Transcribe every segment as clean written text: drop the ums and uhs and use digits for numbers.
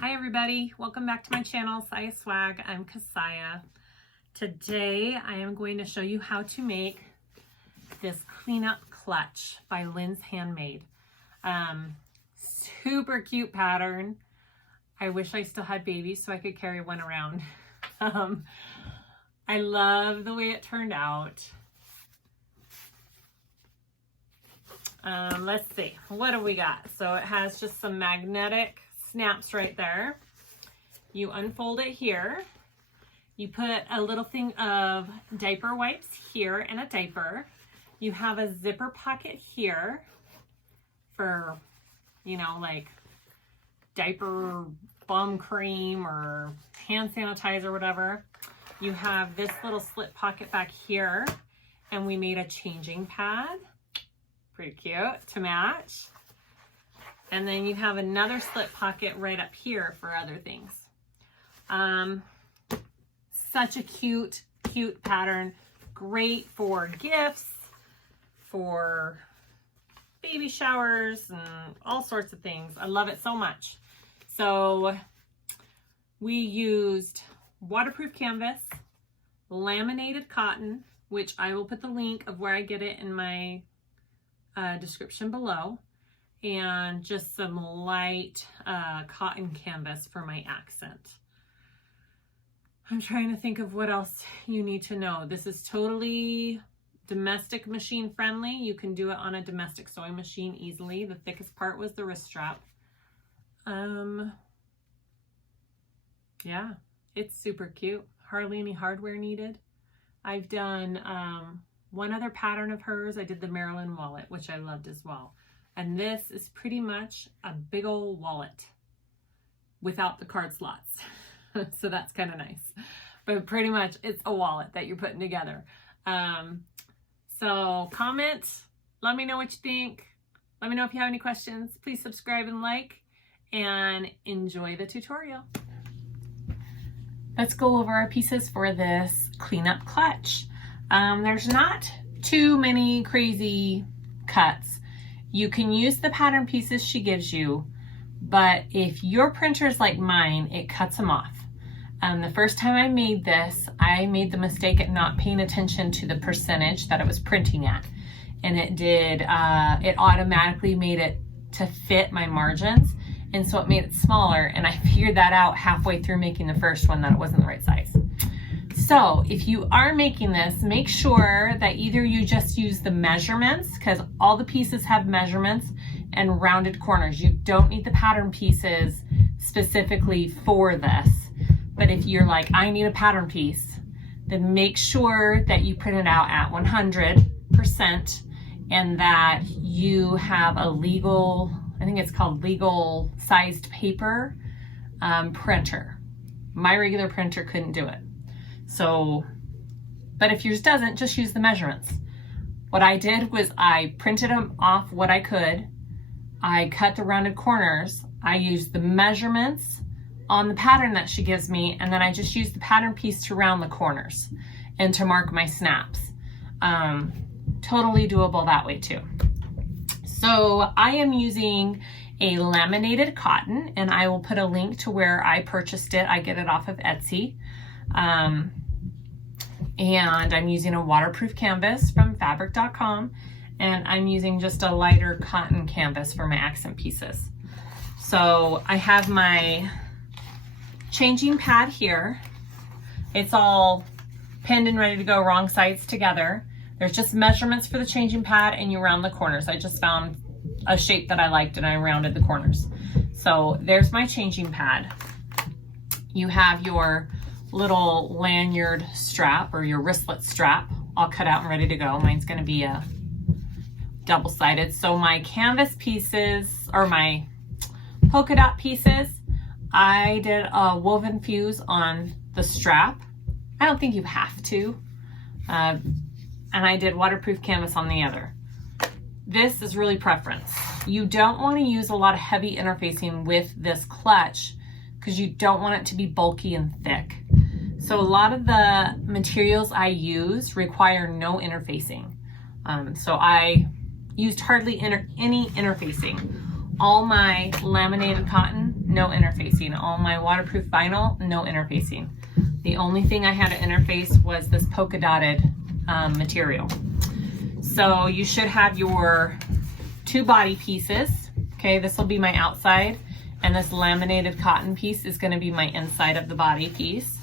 Hi everybody, welcome back to my channel, SiahSwag. I'm Kassiah. Today I am going to show you how to make this cleanup clutch by Linds Handmade. Super cute pattern. I wish I still had babies so I could carry one around. I love the way it turned out. Let's see, what do we got? So it has just some magnetic snaps right there. You unfold it here. You put a little thing of diaper wipes here and a diaper. You have a zipper pocket here for, you know, like diaper bum cream or hand sanitizer, whatever. You have this little slip pocket back here, and we made a changing pad. Pretty cute to match. And then you have another slip pocket right up here for other things. Such a cute pattern. Great for gifts, for baby showers, and all sorts of things. I love it so much. So we used waterproof canvas, laminated cotton, which I will put the link of where I get it in my description below, and just some light cotton canvas for my accent. I'm trying to think of what else you need to know. This is totally domestic machine friendly. You can do it on a domestic sewing machine easily. The thickest part was the wrist strap. Yeah, it's super cute. Hardly any hardware needed. I've done one other pattern of hers. I did the Maryland wallet, which I loved as well. And this is pretty much a big old wallet without the card slots. So that's kind of nice. But pretty much it's a wallet that you're putting together. So comment, let me know what you think. Let me know if you have any questions. Please subscribe and like, and enjoy the tutorial. Let's go over our pieces for this cleanup clutch. There's not too many crazy cuts. You can use the pattern pieces she gives you, but if your printer's like mine, it cuts them off. The first time I made this, I made the mistake at not paying attention to the percentage that it was printing at. And it did, it automatically made it to fit my margins. And so it made it smaller. And I figured that out halfway through making the first one, that it wasn't the right size. So if you are making this, make sure that either you just use the measurements, because all the pieces have measurements and rounded corners. You don't need the pattern pieces specifically for this. But if you're like, I need a pattern piece, then make sure that you print it out at 100% and that you have a legal, I think it's called legal sized paper printer. My regular printer couldn't do it. So, but if yours doesn't, just use the measurements. What I did was I printed them off what I could. I cut the rounded corners. I used the measurements on the pattern that she gives me, and then I just used the pattern piece to round the corners and to mark my snaps. Totally doable that way too. So I am using a laminated cotton, and I will put a link to where I purchased it. I get it off of Esty. And I'm using a waterproof canvas from fabric.com, and I'm using just a lighter cotton canvas for my accent pieces. So I have my changing pad here. It's all pinned and ready to go, wrong sides together. There's just measurements for the changing pad, and you round the corners. I just found a shape that I liked and I rounded the corners. So there's my changing pad. You have your little lanyard strap or your wristlet strap all cut out and ready to go. Mine's going to be a double-sided. So my canvas pieces, or my polka dot pieces, I did a woven fuse on the strap. I don't think you have to. And I did waterproof canvas on the other. This is really preference. You don't want to use a lot of heavy interfacing with this clutch because you don't want it to be bulky and thick. So a lot of the materials I use require no interfacing. So I used hardly any interfacing. All my laminated cotton no interfacing. All my waterproof vinyl, no interfacing. The only thing I had to interface was this polka dotted material. So you should have your 2 body pieces. Okay, this will be my outside, and this laminated cotton piece is going to be my inside of the body piece.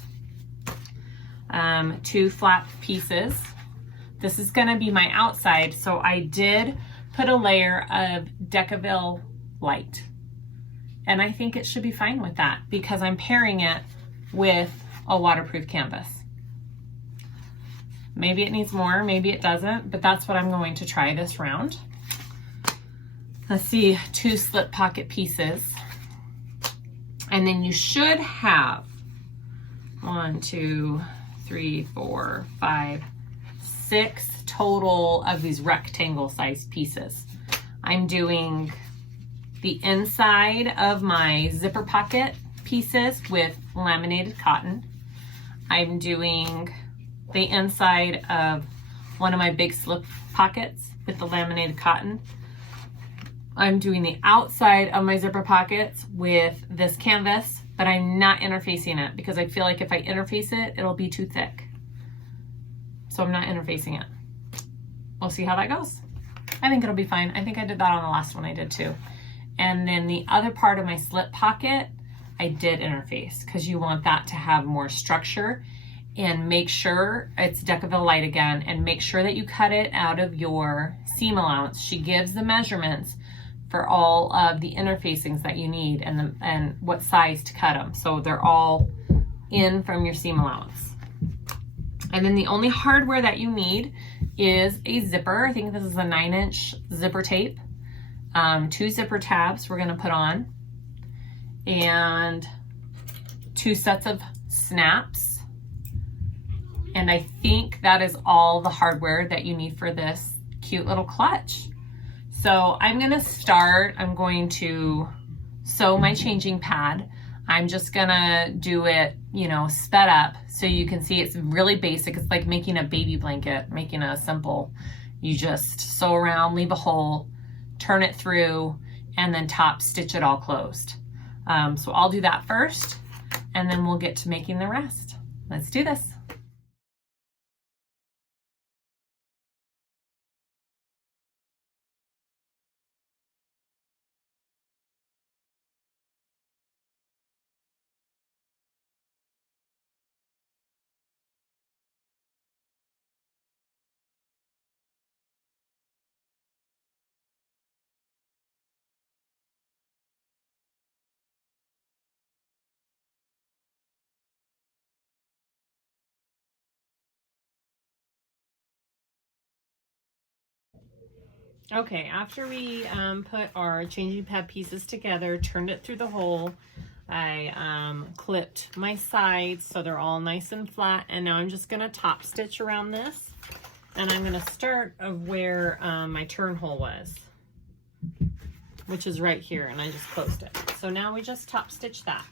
2 flap pieces. This is going to be my outside, so I did put a layer of Decaville light, and I think it should be fine with that because I'm pairing it with a waterproof canvas. Maybe it needs more, maybe it doesn't, but that's what I'm going to try this round. Let's see, 2 slip pocket pieces, and then you should have 1, 2, 3, 4, 5, 6 total of these rectangle sized pieces. I'm doing the inside of my zipper pocket pieces with laminated cotton. I'm doing the inside of one of my big slip pockets with the laminated cotton. I'm doing the outside of my zipper pockets with this canvas, but I'm not interfacing it because I feel like if I interface it, it'll be too thick. So I'm not interfacing it. We'll see how that goes. I think it'll be fine. I think I did that on the last one I did too. And then the other part of my slip pocket, I did interface because you want that to have more structure, and make sure it's Decaville light again, and make sure that you cut it out of your seam allowance. She gives the measurements for all of the interfacings that you need and what size to cut them. So they're all in from your seam allowance. And then the only hardware that you need is a zipper. I think this is a 9-inch zipper tape. 2 zipper tabs we're gonna put on, and 2 sets of snaps. And I think that is all the hardware that you need for this cute little clutch. So I'm gonna start, I'm going to sew my changing pad. I'm just gonna do it, you know, sped up so you can see it's really basic. It's like making a baby blanket, making a simple, you just sew around, leave a hole, turn it through, and then top stitch it all closed. So I'll do that first, and then we'll get to making the rest. Let's do this. Okay, after we put our changing pad pieces together, turned it through the hole, I clipped my sides so they're all nice and flat, and now I'm just gonna top stitch around this, and I'm gonna start of where my turn hole was, which is right here, and I just closed it. So now we just top stitch that.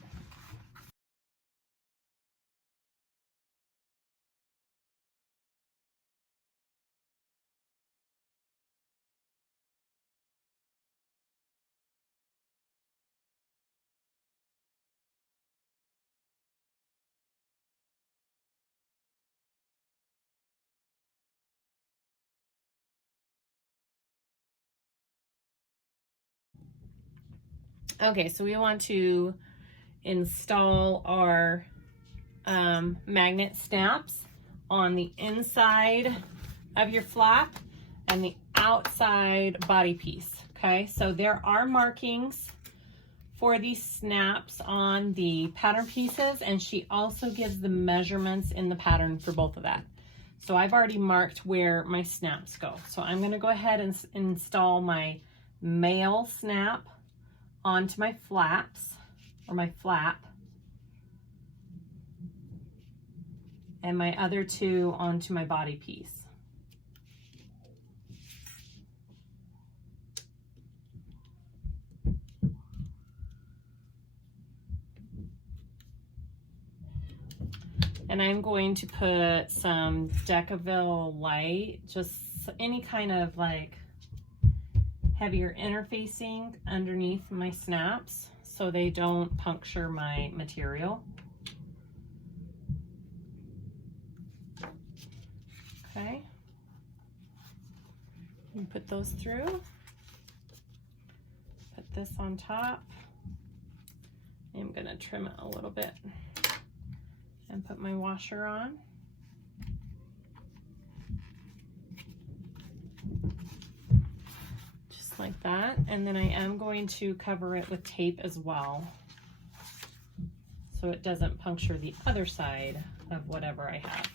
Okay, so we want to install our magnet snaps on the inside of your flap and the outside body piece. Okay, so there are markings for these snaps on the pattern pieces, and she also gives the measurements in the pattern for both of that. So I've already marked where my snaps go. So I'm going to go ahead and install my male snap onto my flaps, or my flap, and my other 2 onto my body piece. And I'm going to put some Decaville light, just any kind of like heavier interfacing underneath my snaps so they don't puncture my material. Okay. And put those through. Put this on top. I'm gonna trim it a little bit and put my washer on. Just like that. And then I am going to cover it with tape as well, so it doesn't puncture the other side of whatever I have.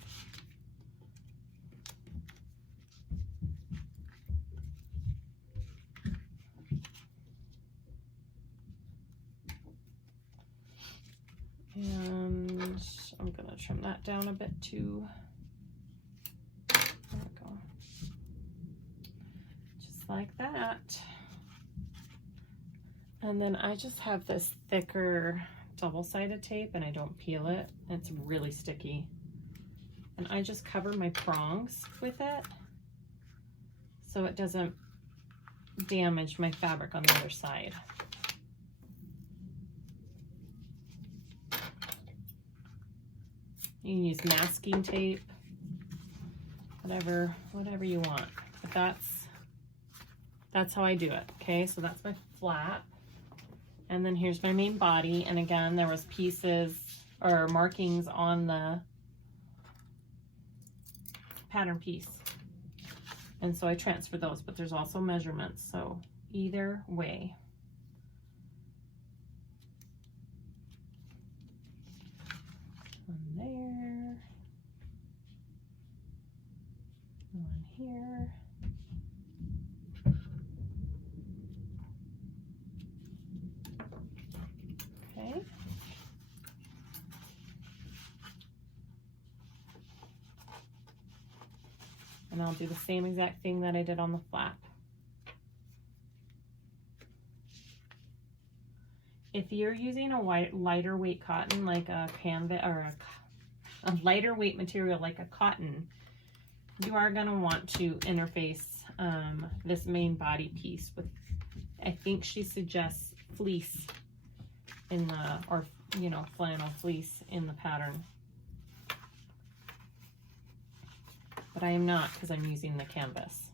And I'm gonna trim that down a bit too. There we go. Just like that. And then I just have this thicker double-sided tape and I don't peel it. It's really sticky. And I just cover my prongs with it so it doesn't damage my fabric on the other side. You can use masking tape, whatever you want. But that's how I do it. Okay, so that's my flap. And then here's my main body. And again, there was pieces or markings on the pattern piece. And so I transferred those, but there's also measurements. So either way. One there. One here. Okay. And I'll do the same exact thing that I did on the flap. If you're using a lighter weight cotton, like a canvas, or a lighter weight material like a cotton, you are going to want to interface this main body piece with, I think she suggests fleece in the, or you know, flannel fleece in the pattern. But I am not, because I'm using the canvas.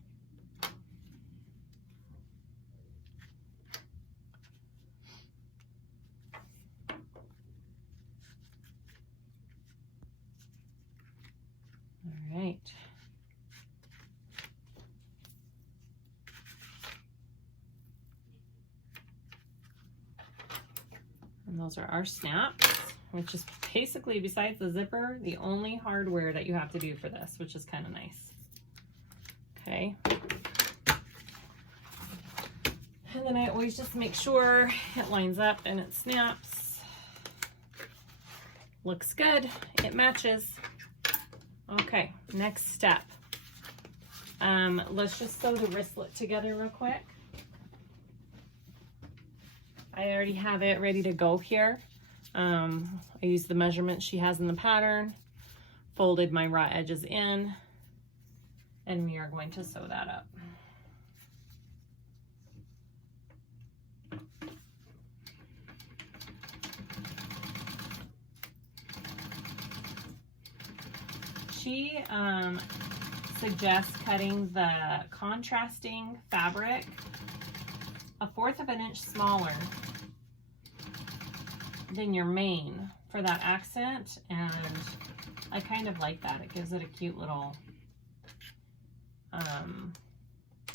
All right. And those are our snaps, which is basically, besides the zipper, the only hardware that you have to do for this, which is kind of nice. Okay. And then I always just make sure it lines up and it snaps. Looks good. It matches. Okay, next step. Let's just sew the wristlet together real quick. I already have it ready to go here. I used the measurements she has in the pattern, folded my raw edges in, and we are going to sew that up. She suggests cutting the contrasting fabric 1/4 of an inch smaller than your main for that accent, and I kind of like that. It gives it a cute little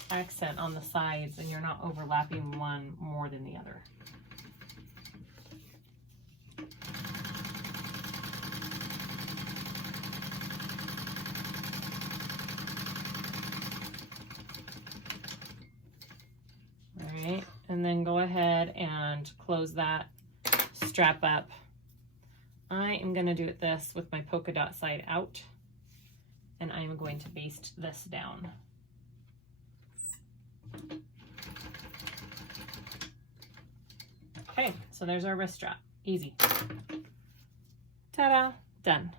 accent on the sides, and you're not overlapping one more than the other. And then go ahead and close that strap up. I am going to do this with my polka dot side out, and I am going to baste this down. Okay, so there's our wrist strap. Easy. Ta-da! Done.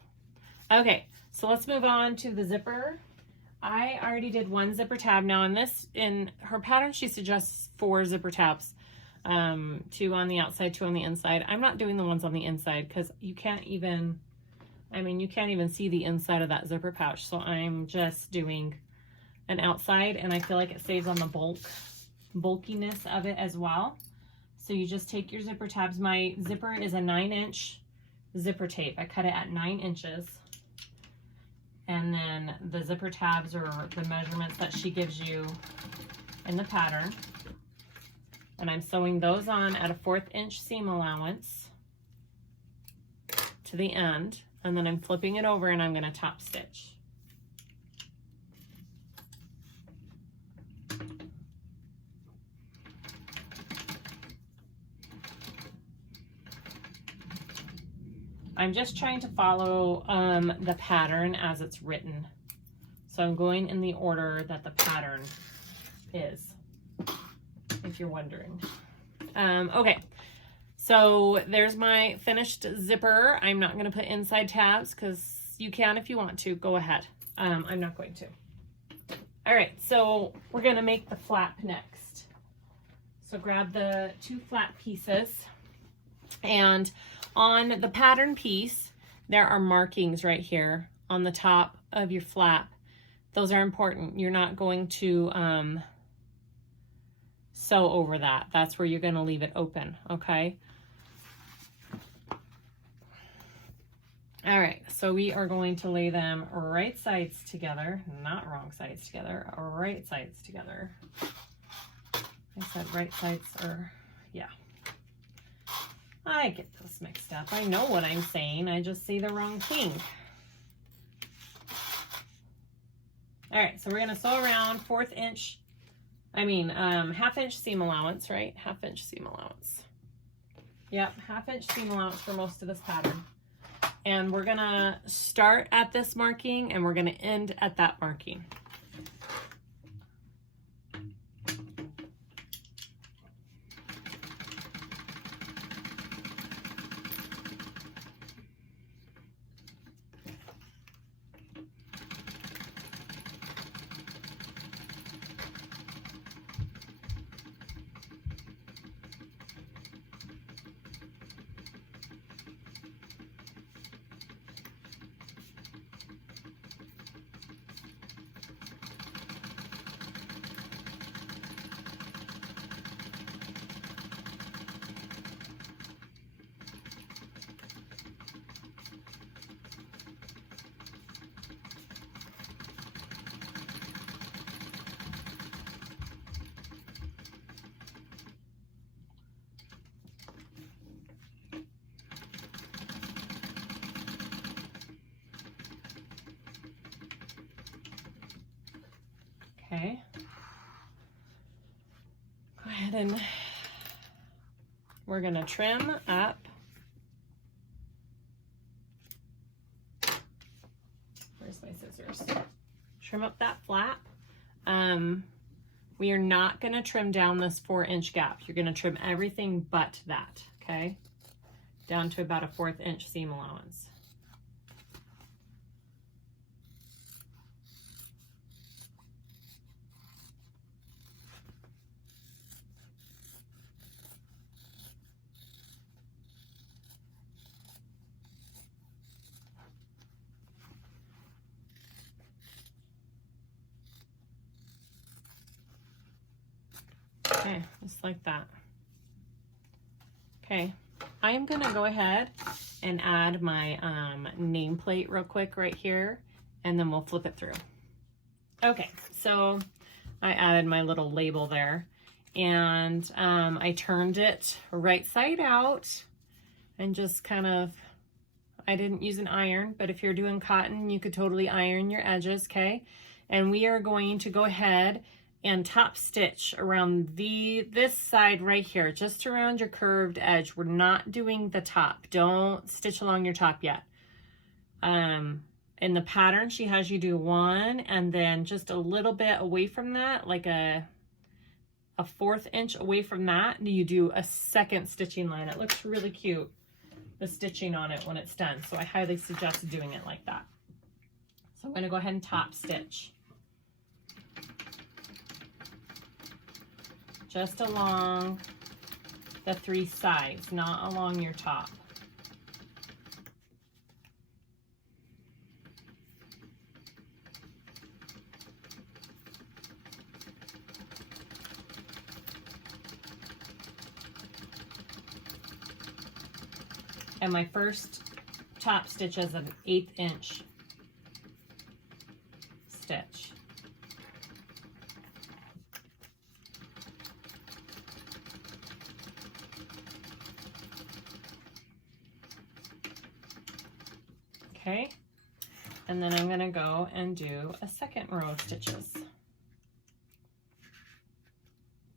Okay, so let's move on to the zipper. I already did one zipper tab. Now in her pattern, she suggests 4 zipper tabs. 2 on the outside, 2 on the inside. I'm not doing the ones on the inside because you can't even, I mean, you can't even see the inside of that zipper pouch. So I'm just doing an outside, and I feel like it saves on the bulkiness of it as well. So you just take your zipper tabs. My zipper is a 9-inch zipper tape. I cut it at 9 inches. And then the zipper tabs are the measurements that she gives you in the pattern. And I'm sewing those on at a 1/4 inch seam allowance to the end. And then I'm flipping it over and I'm going to top stitch. I'm just trying to follow the pattern as it's written. So I'm going in the order that the pattern is, if you're wondering. Okay, so there's my finished zipper. I'm not going to put inside tabs because you can if you want to. Go ahead. I'm not going to. All right, so we're going to make the flap next. So grab the 2 flat pieces, and on the pattern piece, there are markings right here on the top of your flap. Those are important. You're not going to sew over that. That's where you're going to leave it open, okay? All right, so we are going to lay them right sides together, not wrong sides together, right sides together. I said right sides, or yeah. I get this mixed up. I know what I'm saying. I just say the wrong thing. All right, so we're going to sew around 1/4 inch, 1/2 inch seam allowance, right? 1/2 inch seam allowance. Yep, 1/2 inch seam allowance for most of this pattern. And we're going to start at this marking and we're going to end at that marking. Okay, go ahead and we're going to trim up. Where's my scissors? Trim up that flap. We are not going to trim down this 4-inch gap. You're going to trim everything but that, okay? Down to about a 1/4 inch seam allowance. Okay, just like that. Okay, I am gonna go ahead and add my nameplate real quick right here, and then we'll flip it through. Okay, so I added my little label there, and I turned it right side out and just kind of, I didn't use an iron, but if you're doing cotton, you could totally iron your edges, okay? And we are going to go ahead and top stitch around this side right here, just around your curved edge. We're not doing the top. Don't stitch along your top yet. In the pattern, she has you do 1, and then just a little bit away from that, like a 1/4 inch away from that, you do a 2nd stitching line. It looks really cute, the stitching on it when it's done. So I highly suggest doing it like that. So I'm going to go ahead and top stitch. Just along the 3 sides, not along your top. And my first top stitch is an 1/8 inch stitch. Okay, and then I'm going to go and do a second row of stitches.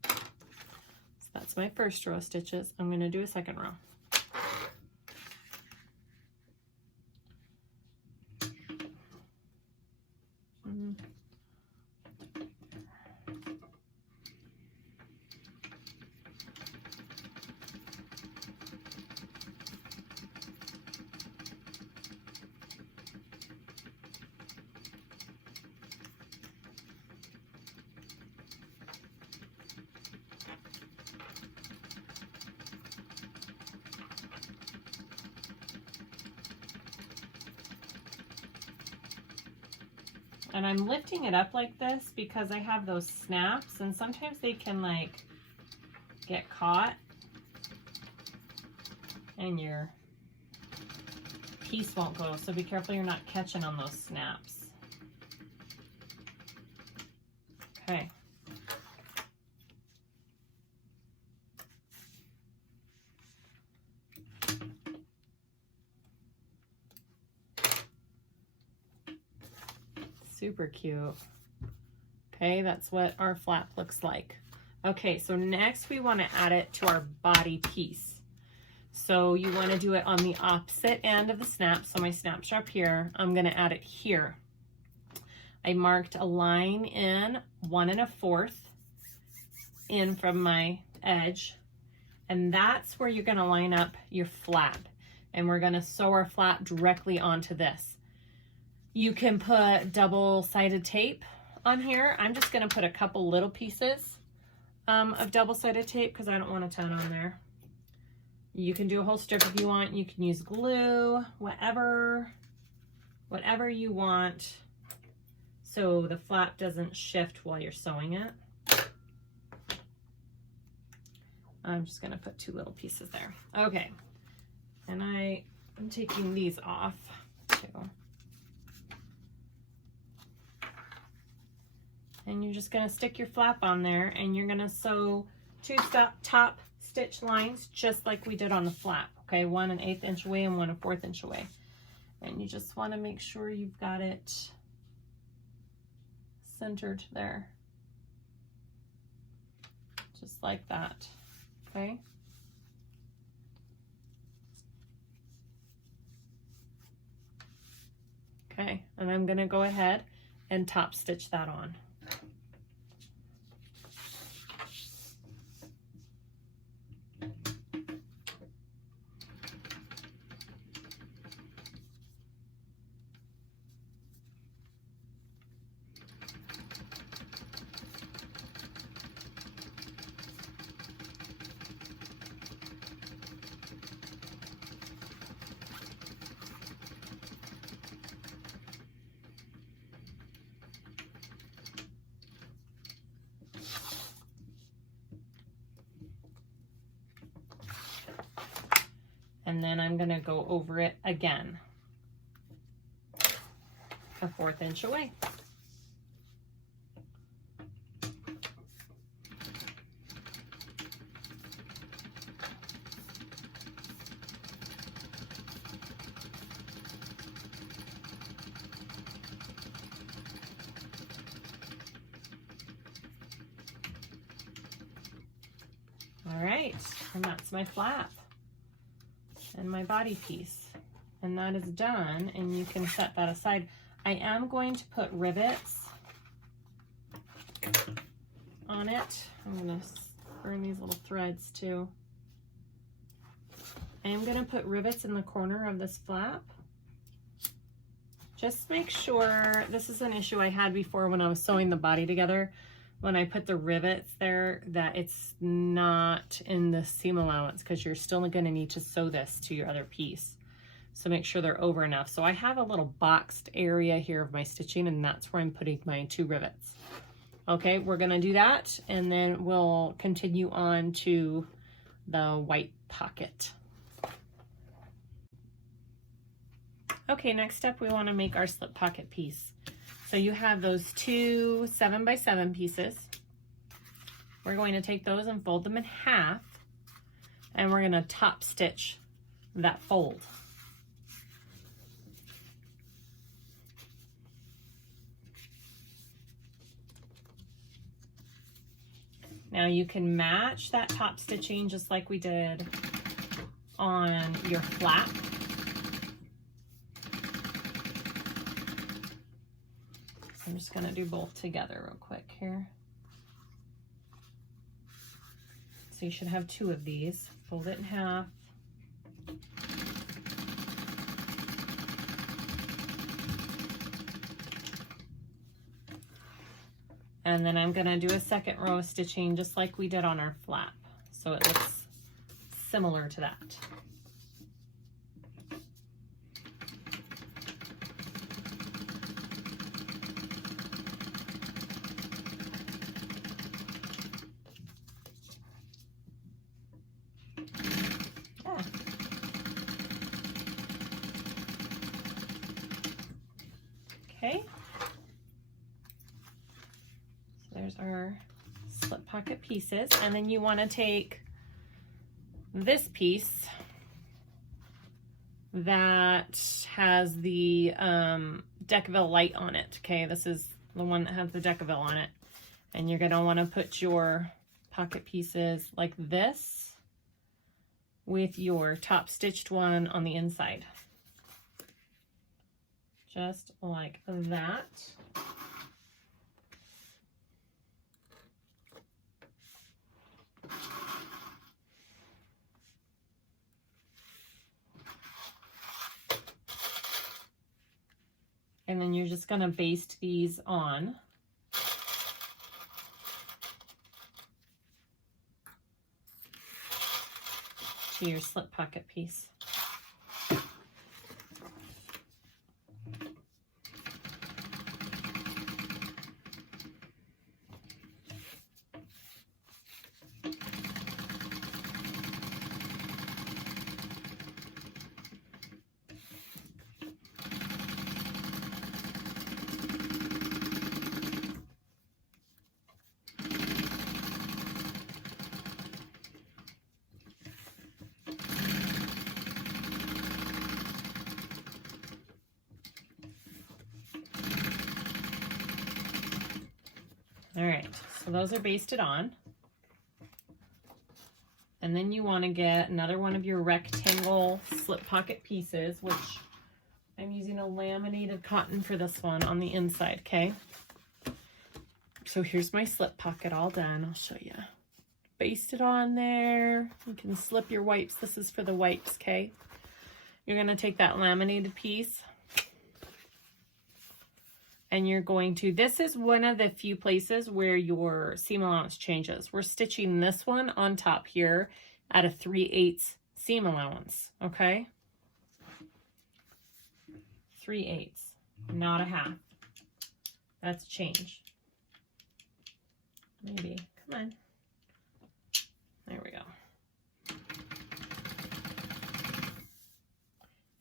So that's my first row of stitches. I'm going to do a second row. And I'm lifting it up like this because I have those snaps, and sometimes they can like get caught and your piece won't go. So be careful you're not catching on those snaps. Okay. Super cute. Okay, that's what our flap looks like. Okay, so next we want to add it to our body piece. So you want to do it on the opposite end of the snap. So my snap strap here, I'm going to add it here. I marked a line in 1 1/4 in from my edge, and that's where you're going to line up your flap. And we're going to sew our flap directly onto this. You can put double-sided tape on here. I'm just going to put a couple little pieces of double-sided tape because I don't want a ton on there. You can do a whole strip if you want. You can use glue, whatever you want, so the flap doesn't shift while you're sewing it. I'm just going to put 2 little pieces there. Okay, and I'm taking these off too. And you're just going to stick your flap on there, and you're going to sew 2 top stitch lines just like we did on the flap. Okay, 1 1/8 inch away and 1 1/4 inch away. And you just want to make sure you've got it centered there. Just like that. Okay. Okay, and I'm going to go ahead and top stitch that on. And then I'm going to go over it again, a 1/4 inch away. All right, and that's my flap and my body piece, and that is done, and you can set that aside. I am going to put rivets on it. I'm going to burn these little threads too. I am going to put rivets in the corner of this flap. Just make sure, this is an issue I had before when I was sewing the body together. when I put the rivets there that it's not in the seam allowance, because you're still going to need to sew this to your other piece. So make sure they're over enough. So I have a little boxed area here of my stitching, and that's where I'm putting my 2 rivets. Okay, we're gonna do that, and then we'll continue on to the white pocket. Okay, next up we wanna make our slip pocket piece. So you have those 2 7x7 pieces. We're going to take those and fold them in half, and we're gonna top stitch that fold. Now you can match that top stitching just like we did on your flap. So I'm just gonna do both together real quick here. So you should have 2 of these. Fold it in half. And then I'm gonna do a second row of stitching just like we did on our flap. So it looks similar to that. Okay. There's our slip pocket pieces, and then you want to take this piece that has the Decaville light on it. Okay, this is the one that has the Decaville on it, and you're going to want to put your pocket pieces like this with your top stitched one on the inside, just like that. And then you're just going to baste these on. To your slip pocket piece. All right, so those are basted on. And then you want to get another one of your rectangle slip pocket pieces, which I'm using a laminated cotton for this one on the inside, okay? So here's my slip pocket all done. I'll show you. Baste it on there. You can slip your wipes. This is for the wipes, okay? You're going to take that laminated piece, and you're going to, this is one of the few places where your seam allowance changes. We're stitching this one on top here at a 3/8 seam allowance, okay? 3/8, not a half. That's a change. Maybe, come on. There we go.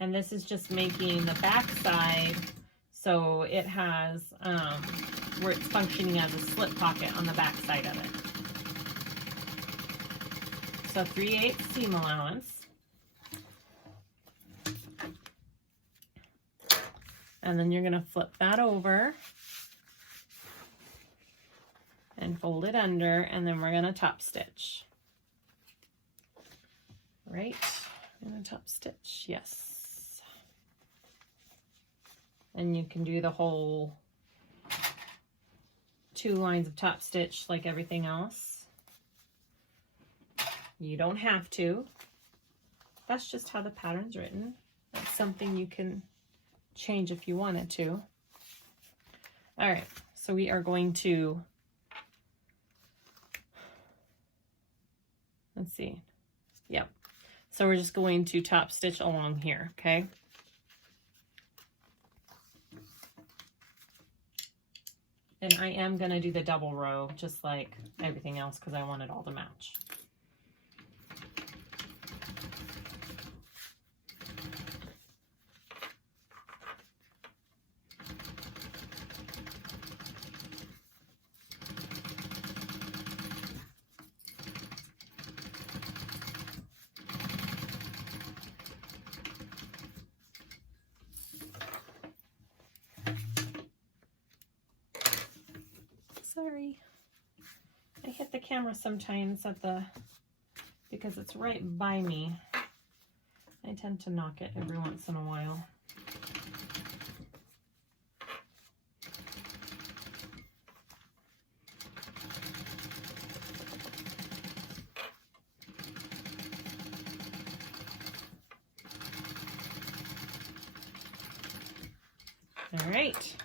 And this is just making the back side so it has, where it's functioning as a slip pocket on the back side of it. So 3/8 seam allowance. And then you're gonna flip that over and fold it under, and then we're gonna top stitch. Right, I'm gonna top stitch, yes. And you can do the whole 2 lines of top stitch like everything else. You don't have to. That's just how the pattern's written. That's something you can change if you wanted to. All right, so we are going to Let's see. Yep. So we're just going to top stitch along here, okay? And I am going to do the double row just like everything else because I want it all to match. Sorry, I hit the camera sometimes because it's right by me. I tend to knock it every once in a while. All right.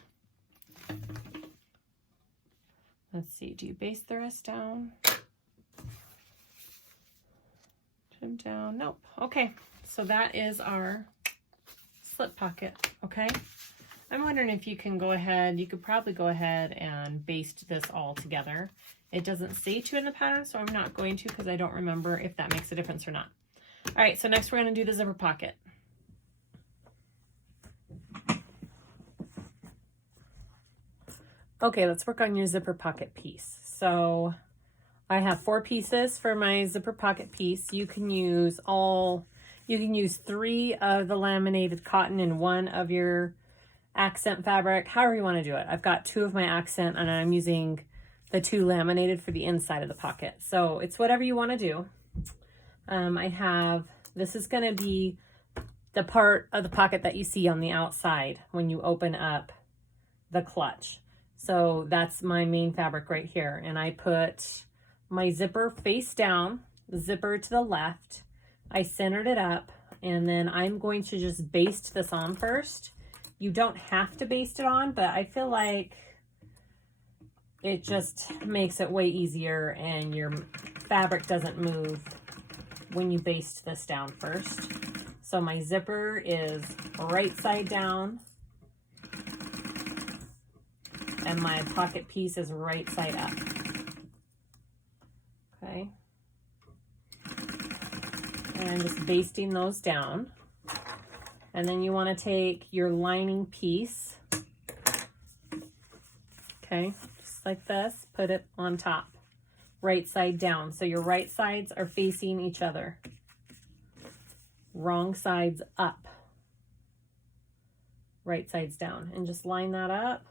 Let's see, do you baste the rest down? Trim down, nope. Okay, so that is our slip pocket, okay? I'm wondering if you can go ahead, you could probably go ahead and baste this all together. It doesn't say to in the pattern, so I'm not going to because I don't remember if that makes a difference or not. All right, so next we're gonna do the zipper pocket. Okay, let's work on your zipper pocket piece. So I have 4 pieces for my zipper pocket piece. You can use 3 of the laminated cotton and 1 of your accent fabric, however you want to do it. I've got 2 of my accent and I'm using the 2 laminated for the inside of the pocket. So it's whatever you want to do. This is going to be the part of the pocket that you see on the outside when you open up the clutch. So that's my main fabric right here. And I put my zipper face down, the zipper to the left. I centered it up, and then I'm going to just baste this on first. You don't have to baste it on, but I feel like it just makes it way easier and your fabric doesn't move when you baste this down first. So my zipper is right side down, and my pocket piece is right side up. Okay. And I'm just basting those down. And then you want to take your lining piece, okay, just like this, put it on top, right side down. So your right sides are facing each other. Wrong sides up. Right sides down. And just line that up.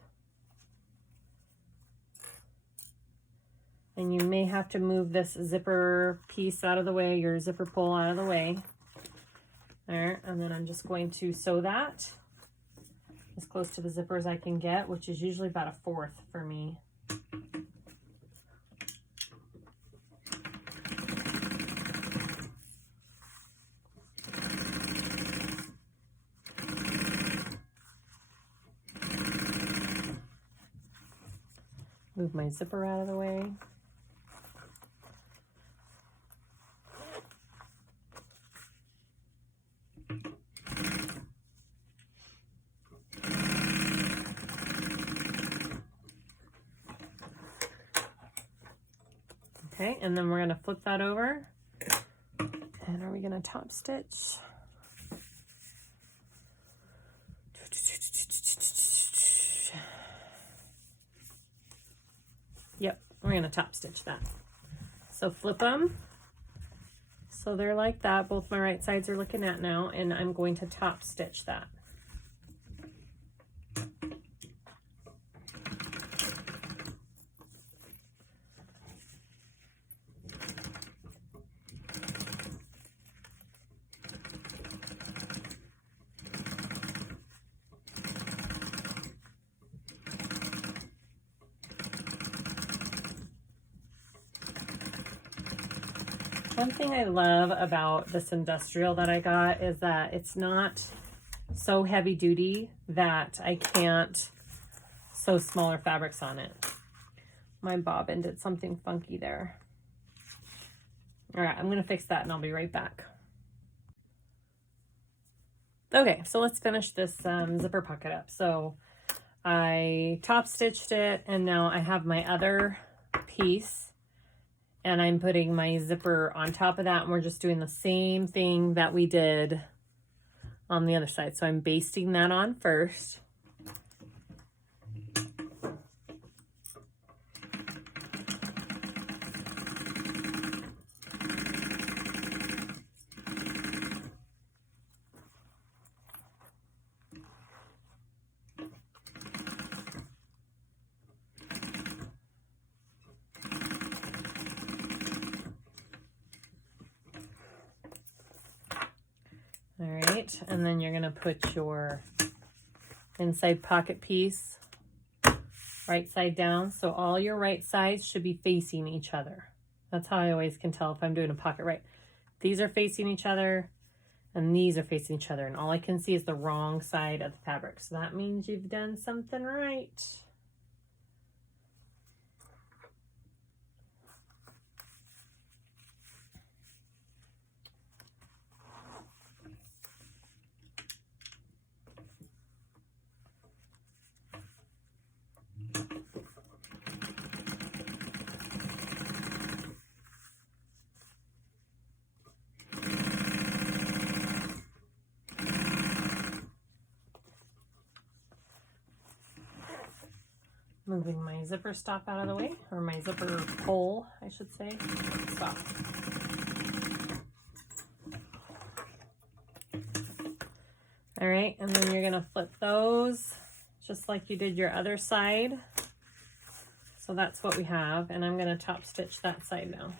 And you may have to move this zipper piece out of the way, your zipper pull out of the way. There, and then I'm just going to sew that as close to the zipper as I can get, which is usually about 1/4 for me. Move my zipper out of the way. Okay, and then we're going to flip that over. And are we going to top stitch? Yep, we're going to top stitch that. So flip them. So they're like that. Both my right sides are looking at now, and I'm going to top stitch that. One thing I love about this industrial that I got is that it's not so heavy duty that I can't sew smaller fabrics on it. My bobbin did something funky there. All right, I'm gonna fix that and I'll be right back. Okay, so let's finish this zipper pocket up. So I top stitched it, and now I have my other piece, and I'm putting my zipper on top of that, and we're just doing the same thing that we did on the other side. So I'm basting that on first. All right, and then you're gonna put your inside pocket piece right side down. So all your right sides should be facing each other. That's how I always can tell if I'm doing a pocket right. These are facing each other and these are facing each other, and all I can see is the wrong side of the fabric. So that means you've done something right. Moving my zipper stop out of the way, or my zipper hole, I should say. Stop. All right, and then you're gonna flip those just like you did your other side. So that's what we have, and I'm gonna top stitch that side now.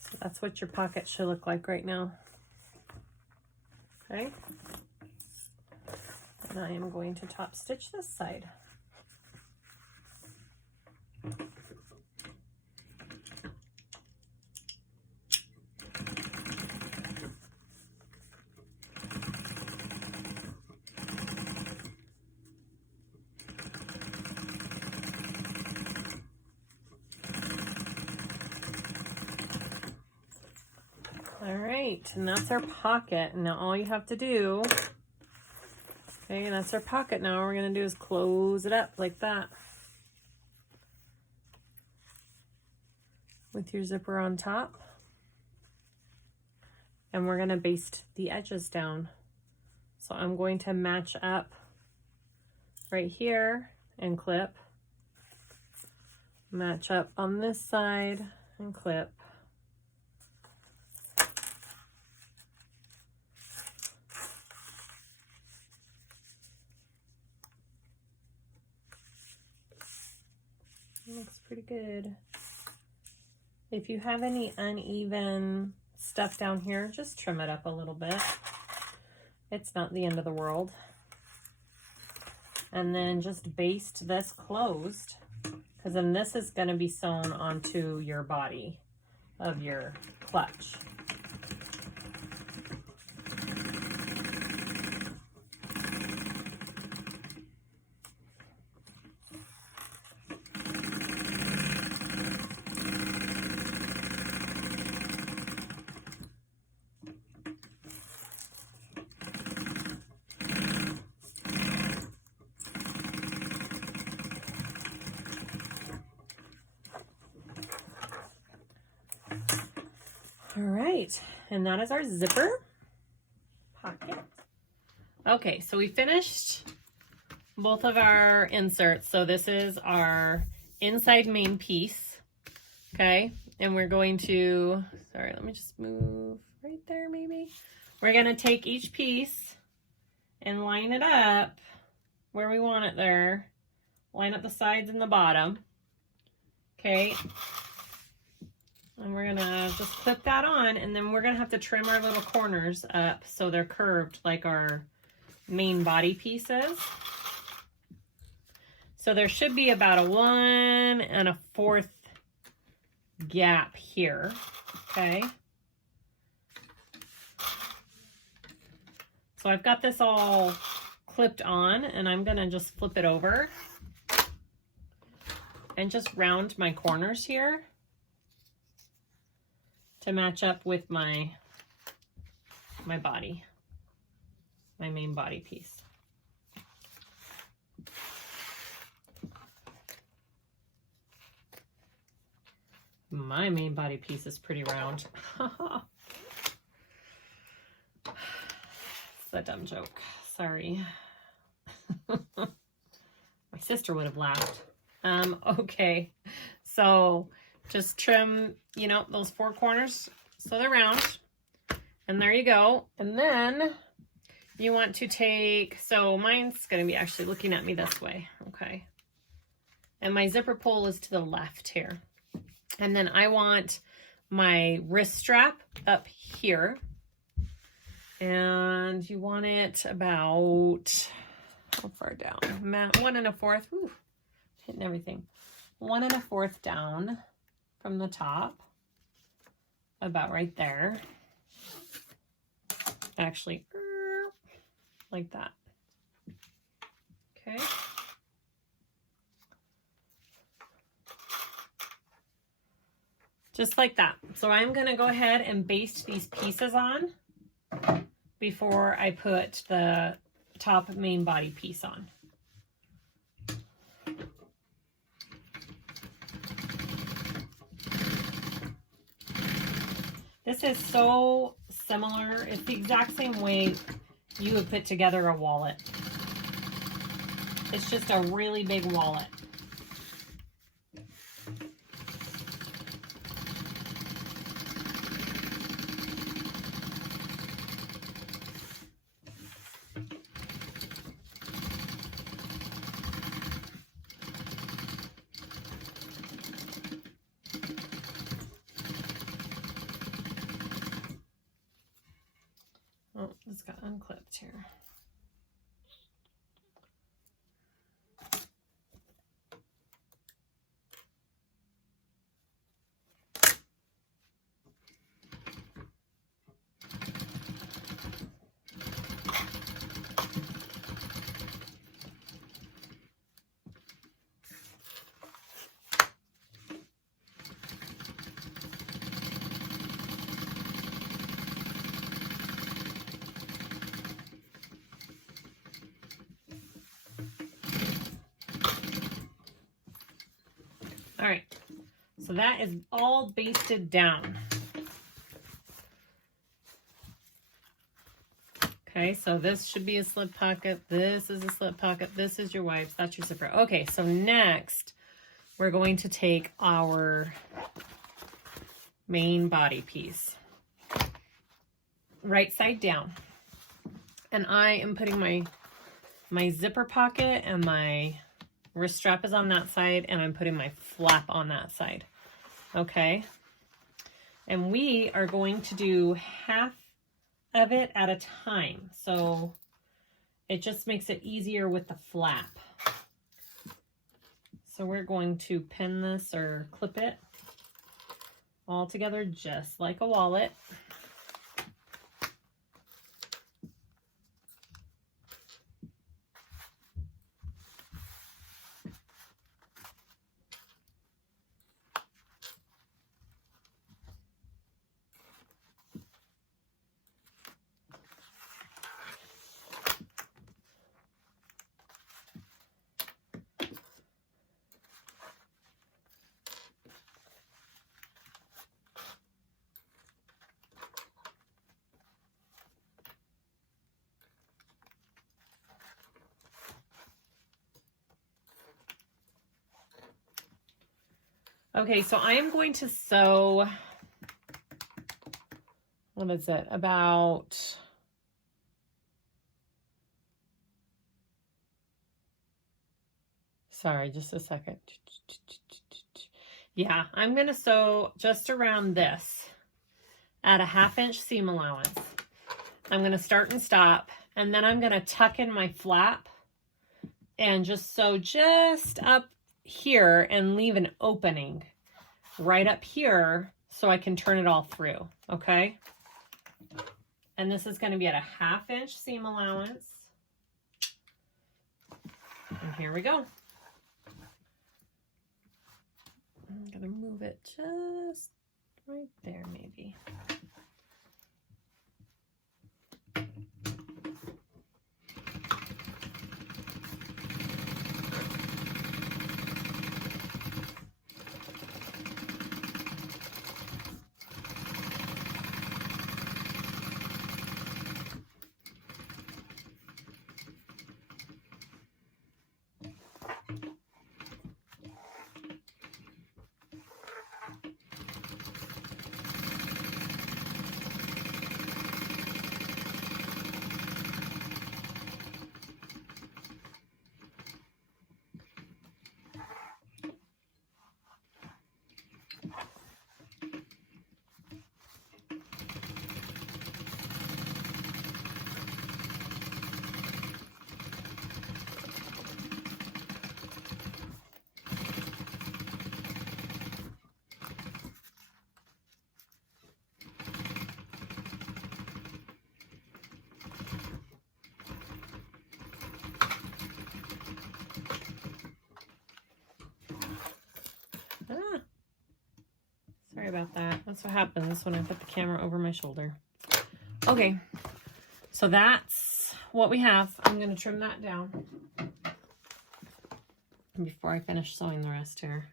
So that's what your pocket should look like right now. Okay. And I am going to top stitch this side. All right, and that's our pocket. Now all you have to do, okay, that's our pocket. Now all we're gonna do is close it up like that with your zipper on top. And we're gonna baste the edges down. So I'm going to match up right here and clip. Match up on this side and clip. Looks pretty good. If you have any uneven stuff down here, just trim it up a little bit. It's not the end of the world. And then just baste this closed, because then this is going to be sewn onto your body of your clutch. All right, and that is our zipper pocket. Okay, so we finished both of our inserts. So this is our inside main piece, okay? And we're going to, sorry, let me just move right there maybe. We're gonna take each piece and line it up where we want it there. Line up the sides and the bottom, okay? And we're gonna just clip that on, and then we're gonna have to trim our little corners up so they're curved like our main body pieces. So there should be about a 1 1/4 gap here, okay? So I've got this all clipped on, and I'm gonna just flip it over. and just round my corners here to match up with my body, my main body piece. My main body piece is pretty round. It's a dumb joke. Sorry. My sister would have laughed. Okay. So just trim, you know, those 4 corners so they're round. And there you go. And then you want to take, so mine's going to be actually looking at me this way. Okay. And my zipper pull is to the left here. And then I want my wrist strap up here. And you want it about, how far down? 1 1/4. Ooh, hitting everything. 1 1/4 down from the top. About right there. Actually, like that. Okay. Just like that. So I'm going to go ahead and baste these pieces on before I put the top main body piece on. This is so similar. It's the exact same way you would put together a wallet. It's just a really big wallet. Oh, this got unclipped here. All right, so that is all basted down. Okay, so this should be a slip pocket. This is a slip pocket. This is your wipes. That's your zipper. Okay, so next we're going to take our main body piece, right side down. And I am putting my zipper pocket and my wrist strap is on that side, and I'm putting my flap on that side. Okay. And we are going to do half of it at a time. So it just makes it easier with the flap. So we're going to pin this or clip it all together just like a wallet. Okay, so I am going to sew, what is it, about, sorry, just a second. Yeah, I'm going to sew just around this at a 1/2 inch seam allowance. I'm going to start and stop, and then I'm going to tuck in my flap and just sew just up here and leave an opening right up here so I can turn it all through, okay? And this is going to be at a 1/2 inch seam allowance. And here we go. move it just right there maybe. Sorry about that. That's what happens when I put the camera over my shoulder. Okay, so that's what we have. I'm going to trim that down before I finish sewing the rest here.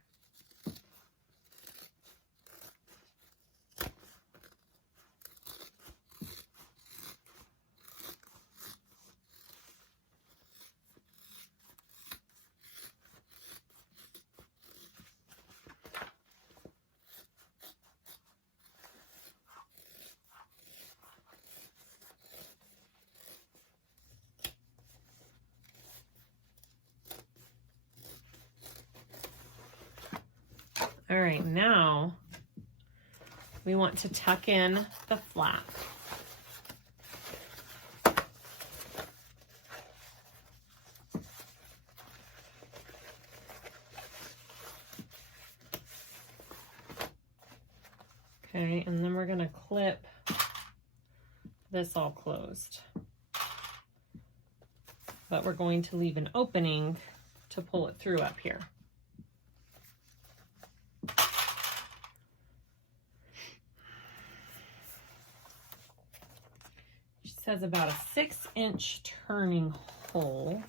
All right, now we want to tuck in the flap. Okay, and then we're going to clip this all closed. But we're going to leave an opening to pull it through up here. Has about a 6-inch turning hole,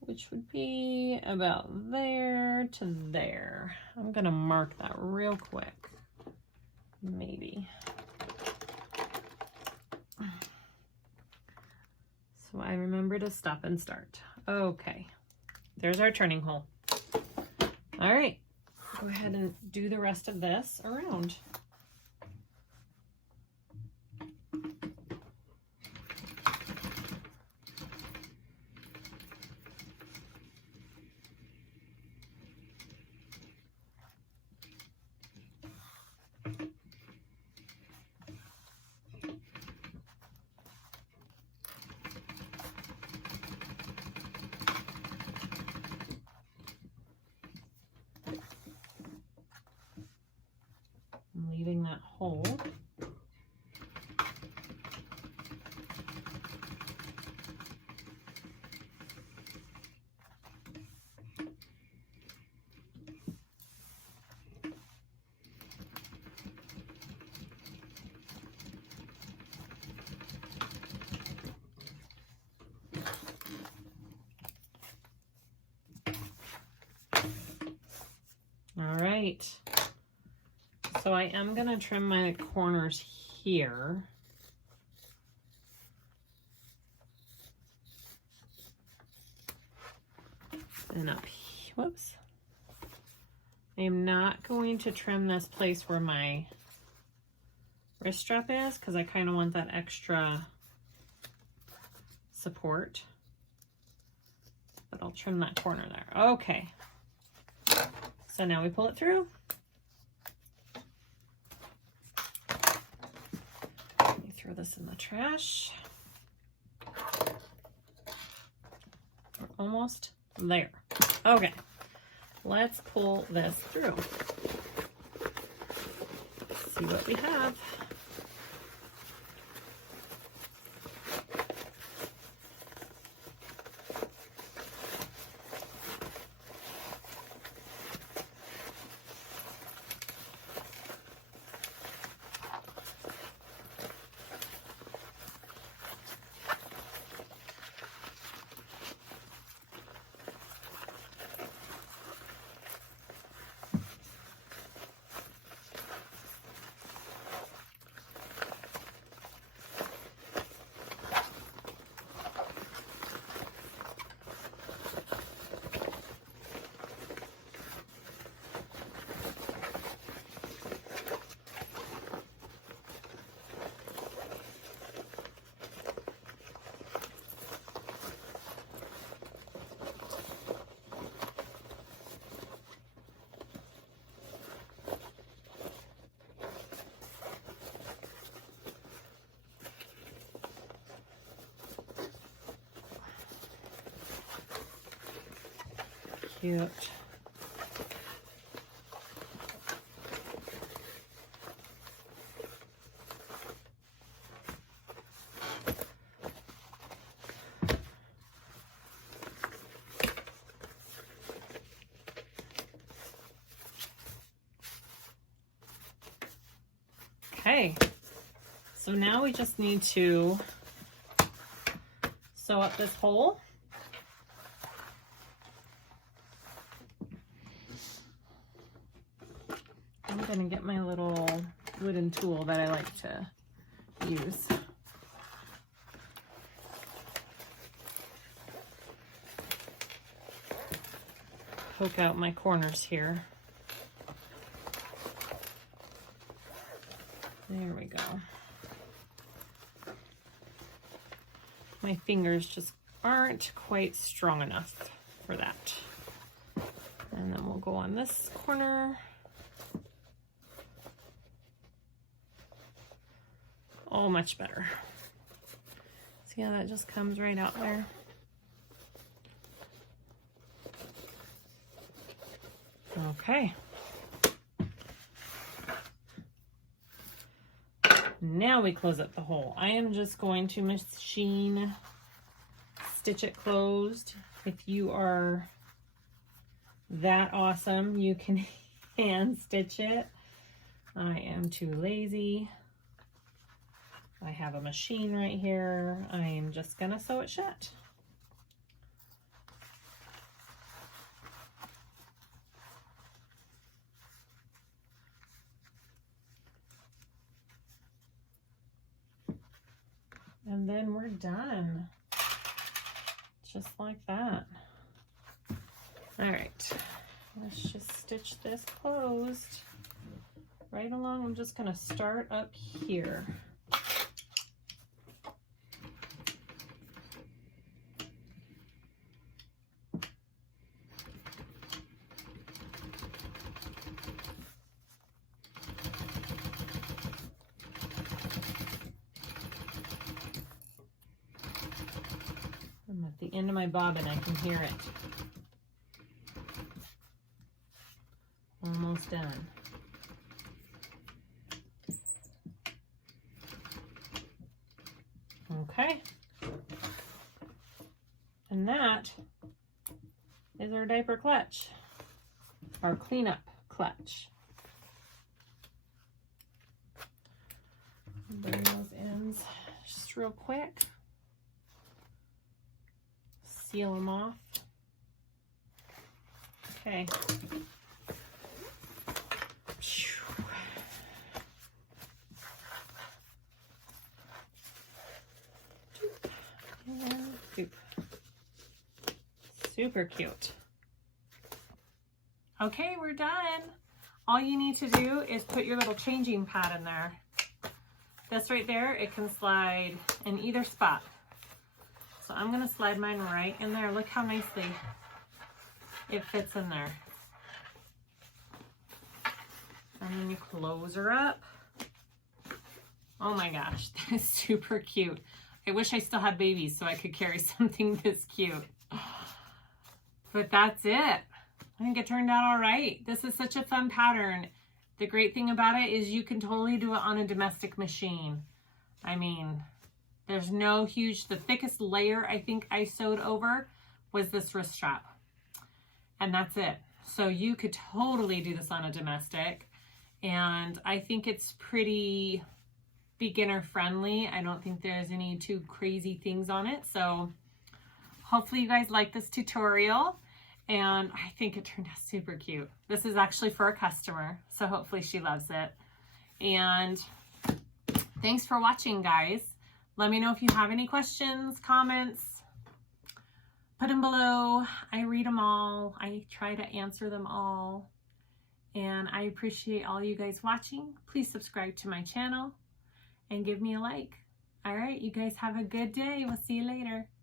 which would be about there to there. I'm gonna mark that real quick, maybe. So I remember to stop and start. Okay, there's our turning hole. All right, go ahead and do the rest of this around. Leaving that hole. All right. So I am going to trim my corners here. And up here, whoops. I am not going to trim this place where my wrist strap is because I kind of want that extra support. But I'll trim that corner there. Okay. So now we pull it through. Throw this in the trash. We're almost there. Okay, let's pull this through. See what we have. cute. Okay, so now we just need to sew up this hole. I'm gonna get my little wooden tool that I like to use. Poke out my corners here. There we go. My fingers just aren't quite strong enough for that. And then we'll go on this corner. Oh, much better. See how that just comes right out there? Okay. Now we close up the hole. I am just going to machine stitch it closed. If you are that awesome, you can hand stitch it. I am too lazy. I have a machine right here. I am just gonna sew it shut. And then we're done. Just like that. All right, let's just stitch this closed right along. I'm just gonna start up here. I'm at the end of my bobbin, I can hear it. Almost done. Okay. And that is our diaper clutch, our cleanup clutch. Bring those ends just real quick. Seal them off. Okay. And doop. Super cute. Okay, we're done. All you need to do is put your little changing pad in there. This right there, it can slide in either spot. So I'm gonna slide mine right in there. Look how nicely it fits in there. And then you close her up. Oh my gosh, that is super cute. I wish I still had babies so I could carry something this cute. But that's it. I think it turned out all right. This is such a fun pattern. The great thing about it is you can totally do it on a domestic machine. I mean, there's no huge, the thickest layer I think I sewed over was this wrist strap. And that's it. So you could totally do this on a domestic. And I think it's pretty beginner friendly. I don't think there's any too crazy things on it. So hopefully you guys like this tutorial. And I think it turned out super cute. This is actually for a customer, so hopefully she loves it. And thanks for watching, guys. Let me know if you have any questions, comments. Put them below. I read them all. I try to answer them all. And I appreciate all you guys watching. Please subscribe to my channel and give me a like. All right, you guys have a good day. We'll see you later.